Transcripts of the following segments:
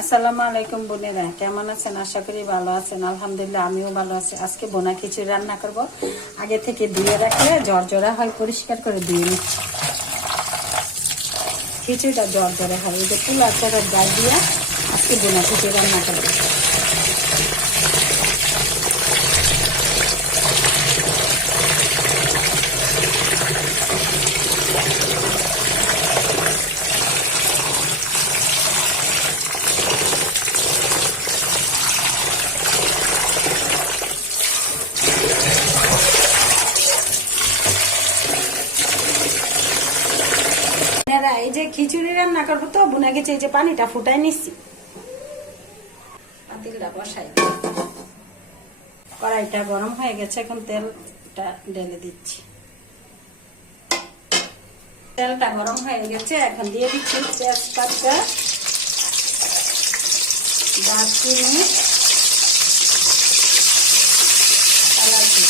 আসসালামু আলাইকুম বোনেরা, কেমন আছেন? আশা করি ভালো আছেন। আলহামদুলিল্লাহ আমিও ভালো আছি। আজকে বোনা খিচুড়ি রান্না করব। আগে থেকে ধুয়ে রাখলে ঝরঝরা হয়, পরিষ্কার করে ধুয়ে নিচ্ছি। খিচুড়িটা ঝরঝরা হয়, এই যে তুলা চালের ডাল দিয়ে আজকে বোনা খিচুড়ি রান্না করবো। এই যে খিচুড়ি রান্না করবো তো বোনা গেছে, এই যে পানিটা ফুটাই নিচ্ছি। পাতিলটা বসাই, কড়াইটা গরম হয়ে গেছে, এখন তেলটা ঢেলে দিচ্ছি। তেলটা গরম হয়ে গেছে, এখন দিয়ে দিচ্ছি তেজপাতা, দারচিনি, এলাচি।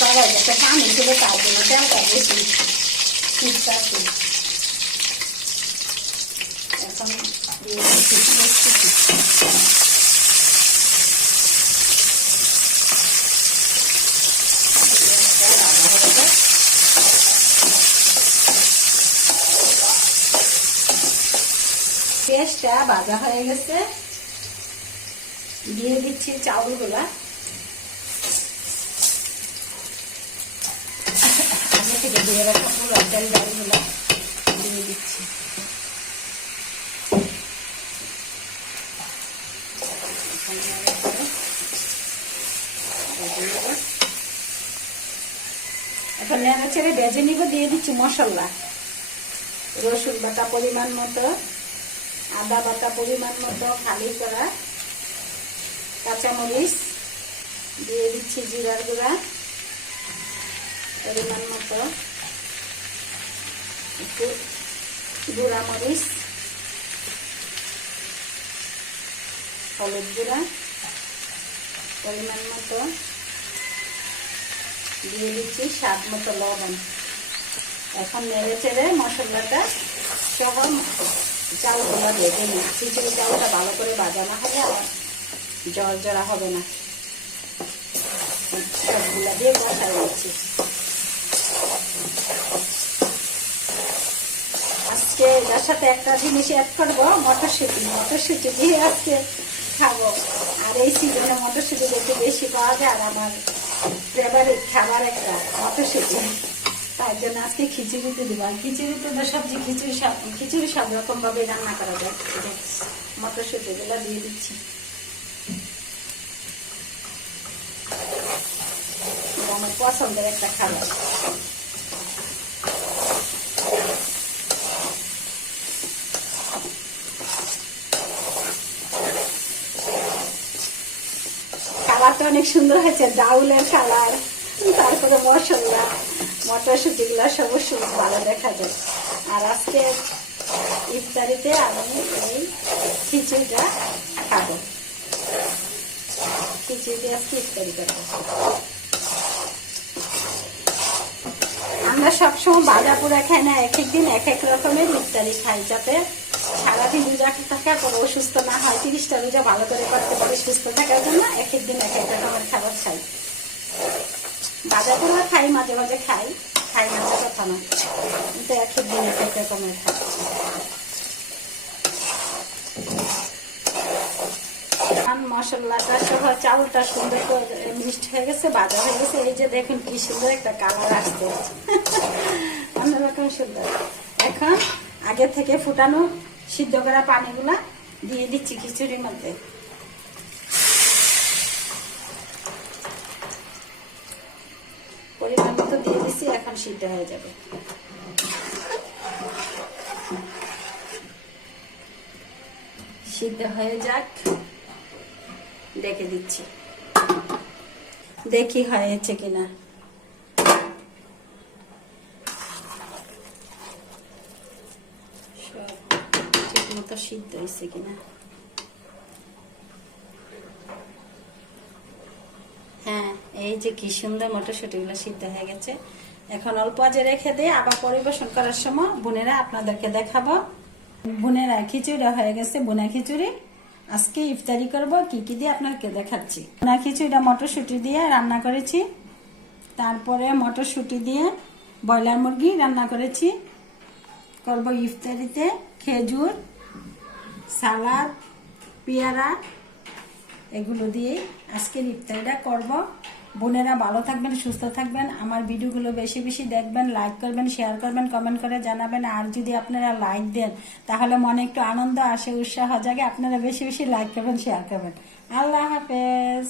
সবাই যাতে পানি ছিল তার জন্য তেলটা বেশি শীতকাছে। এখন দিয়ে পেঁয়াজটা ভাজা হয়ে গেছে, দিয়ে দিচ্ছি চাউলগুলা। থেকে দিয়ে রাখা পোলার ডালগুলা দিয়ে দিচ্ছি। এখন নেড়া ছেড়ে ভেজে নিব। দিয়ে দিচ্ছি মশলা, রসুন বাটা পরিমাণ মতো, আদা বাটা পরিমাণ মতো, খালি করা কাঁচামরিচ, দিয়ে দিচ্ছি জিরার গুঁড়া পরিমাণ মতো, একটু গুঁড়া মরিচ, হলুদ গুঁড়া পরিমাণ মতো, দিয়ে দিচ্ছি স্বাদ মতো লবণ। এখন নেড়ে চেড়ে মশলাটা সহ চাউলগুলো ভেজে নিই। খিচুড়ি চাউলটা ভালো করে ভাজা না হলে আর জড়জড়া হবে না। সবগুলো দিয়ে বসাই দিচ্ছি। আজকে এটার সাথে একটা জিনিস অ্যাড করবো, মটরশুঁটি। মটরশুঁটি দিয়ে আজকে খাবো। আর এই সিজনে মটরশুঁটি একটু বেশি পাওয়া যায়, আর আমার ফেভারিট খাবার একটা মটরশুঁটি। তার জন্য আজকে খিচুড়িতে দিব। আর খিচুড়িতে তো সবজি খিচুড়ি সব রকম ভাবে রান্না করা যায়। মটরশুঁটি গুলো দিয়ে দিচ্ছি। আমার পছন্দের একটা খাবার। কালারটা অনেক সুন্দর হয়েছে, ডাউলের কালার, তারপরে মশলা, মটরশুঁটি গুলা সবুজ ভালো দেখা যায়। আর আজকে ইফতারিতে আমি এই খিচুড়িটা খাবো। খিচুড়ি আজকে ইফতারি করবো। আমরা সবসময় ভাজা পোড়া খাই না, এক একদিন এক এক রকমের ইফতারি খাই, যাতে সারাদিন রোজা থাকার পর অসুস্থ না হয়। 30টা রোজা ভালো করে করতে পারে সুস্থ থাকার জন্য এক একদিন এক এক রকমের খাবার খাই। ভাজা পোড়া খাই, মাঝে মাঝে খাই না, কথা না, কিন্তু এক একদিন এক এক রকমের খাই। মশলাটা সহ চাউলটা সুন্দর করে মিক্সড হয়ে গেছে, ভাজা হয়ে গেছে। এই যে দেখুন কি সুন্দর একটা কালার আসছে, অন্যরকম সুন্দর। এখন আগে থেকে ফুটানো সিদ্ধ করা পানিগুলা দিয়ে দিচ্ছি খিচুড়ির মধ্যে। পরিমাণ মতো দিয়ে দিচ্ছি, এখন সিদ্ধ হয়ে যাবে। সিদ্ধ হয়ে যাক, ডেকে দিচ্ছি, দেখি হয়েছে কিনা। সিদ্ধ হয়েছে কিনা। হ্যাঁ, এই যে কি সুন্দর মটরশুঁটিগুলো সিদ্ধ হয়ে গেছে। এখন অল্প আজে রেখে দিয়ে আবার পরিবেশন করার সময় বোনেরা আপনাদেরকে দেখাবো। বোনেরা খিচুড়ি হয়ে গেছে, বোনা খিচুড়ি। আজকে ইফতারি করব, কি কি দিয়ে আপনাকে দেখাচ্ছি। বোনা খিচুড়িটা মটরশুঁটি দিয়ে রান্না করেছি, তারপরে মটরশুঁটি দিয়ে ব্রয়লার মুরগি রান্না করেছি। করব ইফতারিতে খেজুর, সালাদ, পেয়ারা, এগুলো দিয়ে আজকের ইফতারিটা করব। বোনেরা ভালো থাকবেন, সুস্থ থাকবেন। আমার ভিডিওগুলো বেশি বেশি দেখবেন, লাইক করবেন, শেয়ার করবেন, কমেন্ট করে জানাবেন। আর যদি আপনারা লাইক দেন তাহলে মনে একটু আনন্দ আসে, উৎসাহ জাগে। আপনারা বেশি বেশি লাইক করবেন, শেয়ার করবেন। আল্লাহ হাফেজ।